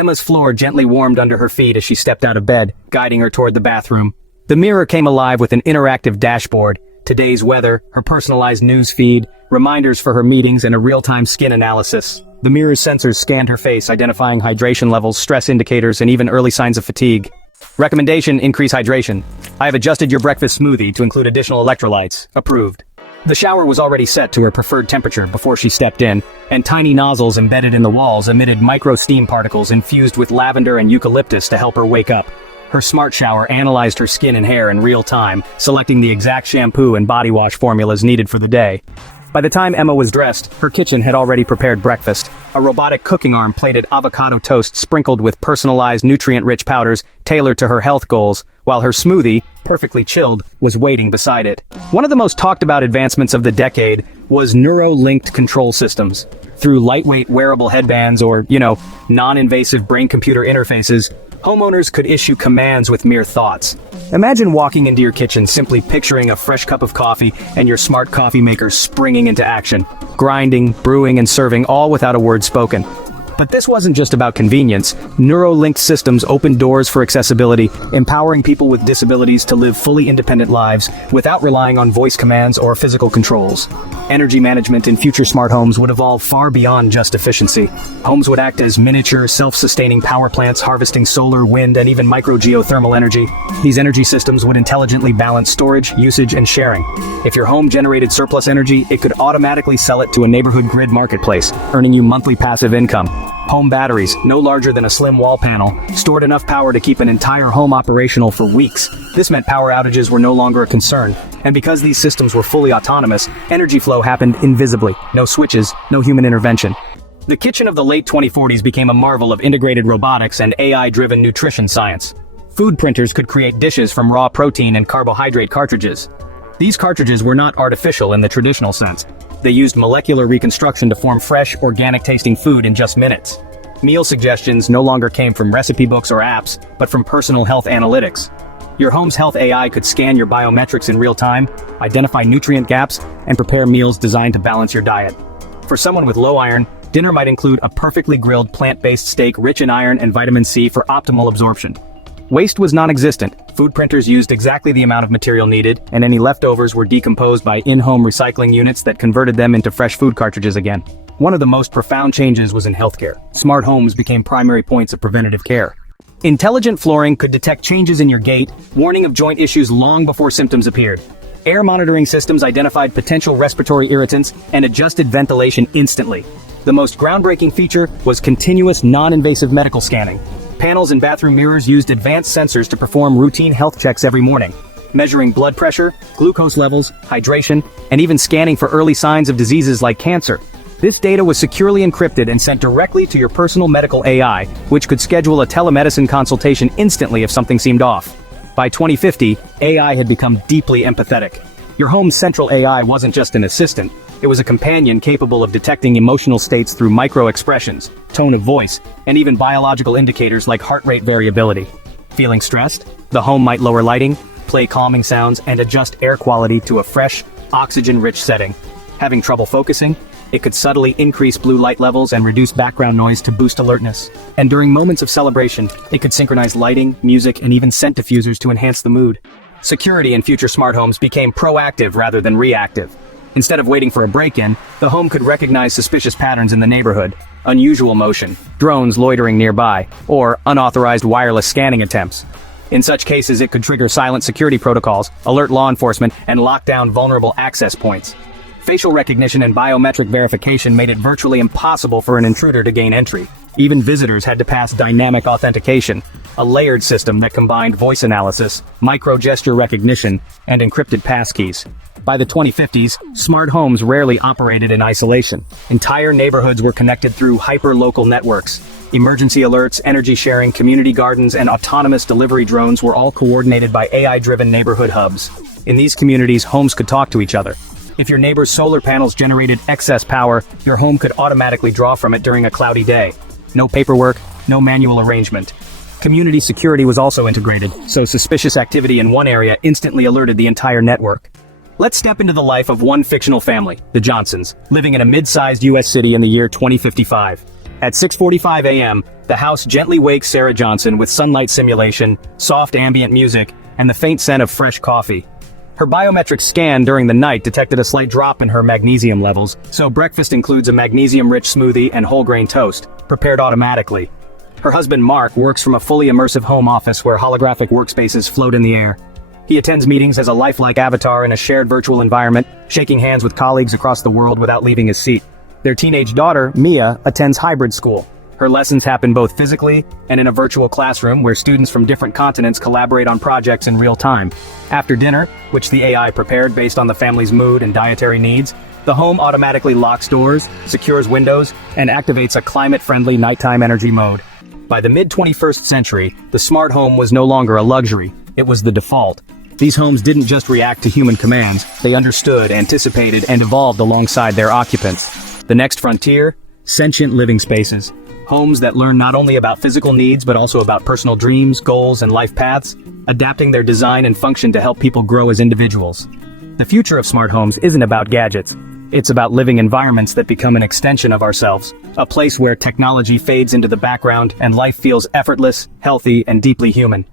Emma's floor gently warmed under her feet as she stepped out of bed, guiding her toward the bathroom. The mirror came alive with an interactive dashboard, today's weather, her personalized news feed, reminders for her meetings, and a real-time skin analysis. The mirror's sensors scanned her face, identifying hydration levels, stress indicators, and even early signs of fatigue. Recommendation: increase hydration. I have adjusted your breakfast smoothie to include additional electrolytes. Approved. The shower was already set to her preferred temperature before she stepped in, and tiny nozzles embedded in the walls emitted micro steam particles infused with lavender and eucalyptus to help her wake up. Her smart shower analyzed her skin and hair in real time, selecting the exact shampoo and body wash formulas needed for the day. By the time Emma was dressed, her kitchen had already prepared breakfast. A robotic cooking arm plated avocado toast sprinkled with personalized nutrient-rich powders tailored to her health goals, while her smoothie, perfectly chilled, was waiting beside it. One of the most talked about advancements of the decade was neuro-linked control systems. Through lightweight wearable headbands or, non-invasive brain-computer interfaces, homeowners could issue commands with mere thoughts. Imagine walking into your kitchen simply picturing a fresh cup of coffee and your smart coffee maker springing into action, grinding, brewing, and serving all without a word spoken. But this wasn't just about convenience. Neuro-linked systems opened doors for accessibility, empowering people with disabilities to live fully independent lives without relying on voice commands or physical controls. Energy management in future smart homes would evolve far beyond just efficiency. Homes would act as miniature, self-sustaining power plants harvesting solar, wind, and even micro-geothermal energy. These energy systems would intelligently balance storage, usage, and sharing. If your home generated surplus energy, it could automatically sell it to a neighborhood grid marketplace, earning you monthly passive income. Home batteries, no larger than a slim wall panel, stored enough power to keep an entire home operational for weeks. This meant power outages were no longer a concern. And because these systems were fully autonomous, energy flow happened invisibly. No switches, no human intervention. The kitchen of the late 2040s became a marvel of integrated robotics and AI-driven nutrition science. Food printers could create dishes from raw protein and carbohydrate cartridges. These cartridges were not artificial in the traditional sense. They used molecular reconstruction to form fresh, organic-tasting food in just minutes. Meal suggestions no longer came from recipe books or apps, but from personal health analytics. Your home's health AI could scan your biometrics in real time, identify nutrient gaps, and prepare meals designed to balance your diet. For someone with low iron, dinner might include a perfectly grilled plant-based steak rich in iron and vitamin C for optimal absorption. Waste was non-existent. Food printers used exactly the amount of material needed, and any leftovers were decomposed by in-home recycling units that converted them into fresh food cartridges again. One of the most profound changes was in healthcare. Smart homes became primary points of preventative care. Intelligent flooring could detect changes in your gait, warning of joint issues long before symptoms appeared. Air monitoring systems identified potential respiratory irritants and adjusted ventilation instantly. The most groundbreaking feature was continuous non-invasive medical scanning. Panels and bathroom mirrors used advanced sensors to perform routine health checks every morning, measuring blood pressure, glucose levels, hydration, and even scanning for early signs of diseases like cancer. This data was securely encrypted and sent directly to your personal medical AI, which could schedule a telemedicine consultation instantly if something seemed off. By 2050, AI had become deeply empathetic. Your home's central AI wasn't just an assistant. It was a companion capable of detecting emotional states through micro-expressions, tone of voice, and even biological indicators like heart rate variability. Feeling stressed? The home might lower lighting, play calming sounds, and adjust air quality to a fresh, oxygen-rich setting. Having trouble focusing? It could subtly increase blue light levels and reduce background noise to boost alertness. And during moments of celebration, it could synchronize lighting, music, and even scent diffusers to enhance the mood. Security in future smart homes became proactive rather than reactive. Instead of waiting for a break-in, the home could recognize suspicious patterns in the neighborhood, unusual motion, drones loitering nearby, or unauthorized wireless scanning attempts. In such cases, it could trigger silent security protocols, alert law enforcement, and lock down vulnerable access points. Facial recognition and biometric verification made it virtually impossible for an intruder to gain entry. Even visitors had to pass dynamic authentication, a layered system that combined voice analysis, micro-gesture recognition, and encrypted passkeys. By the 2050s, smart homes rarely operated in isolation. Entire neighborhoods were connected through hyper-local networks. Emergency alerts, energy sharing, community gardens, and autonomous delivery drones were all coordinated by AI-driven neighborhood hubs. In these communities, homes could talk to each other. If your neighbor's solar panels generated excess power, your home could automatically draw from it during a cloudy day. No paperwork, no manual arrangement. Community security was also integrated, so suspicious activity in one area instantly alerted the entire network. Let's step into the life of one fictional family, the Johnsons, living in a mid-sized U.S. city in the year 2055. At 6:45 a.m., the house gently wakes Sarah Johnson with sunlight simulation, soft ambient music, and the faint scent of fresh coffee. Her biometric scan during the night detected a slight drop in her magnesium levels, so breakfast includes a magnesium-rich smoothie and whole-grain toast, prepared automatically. Her husband Mark works from a fully immersive home office where holographic workspaces float in the air. He attends meetings as a lifelike avatar in a shared virtual environment, shaking hands with colleagues across the world without leaving his seat. Their teenage daughter, Mia, attends hybrid school. Her lessons happen both physically and in a virtual classroom where students from different continents collaborate on projects in real time. After dinner, which the AI prepared based on the family's mood and dietary needs, the home automatically locks doors, secures windows, and activates a climate-friendly nighttime energy mode. By the mid-21st century, the smart home was no longer a luxury, it was the default. These homes didn't just react to human commands, they understood, anticipated, and evolved alongside their occupants. The next frontier? Sentient living spaces. Homes that learn not only about physical needs but also about personal dreams, goals, and life paths, adapting their design and function to help people grow as individuals. The future of smart homes isn't about gadgets. It's about living environments that become an extension of ourselves, a place where technology fades into the background and life feels effortless, healthy, and deeply human.